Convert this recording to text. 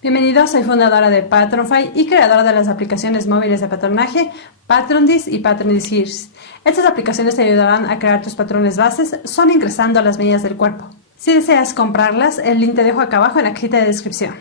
Bienvenidos, soy fundadora de Patronfy y creadora de las aplicaciones móviles de patronaje PATRONDIS y PATRONDIS. Estas aplicaciones te ayudarán a crear tus patrones bases solo ingresando a las medidas del cuerpo. Si deseas comprarlas, el link te dejo acá abajo en la cajita de descripción.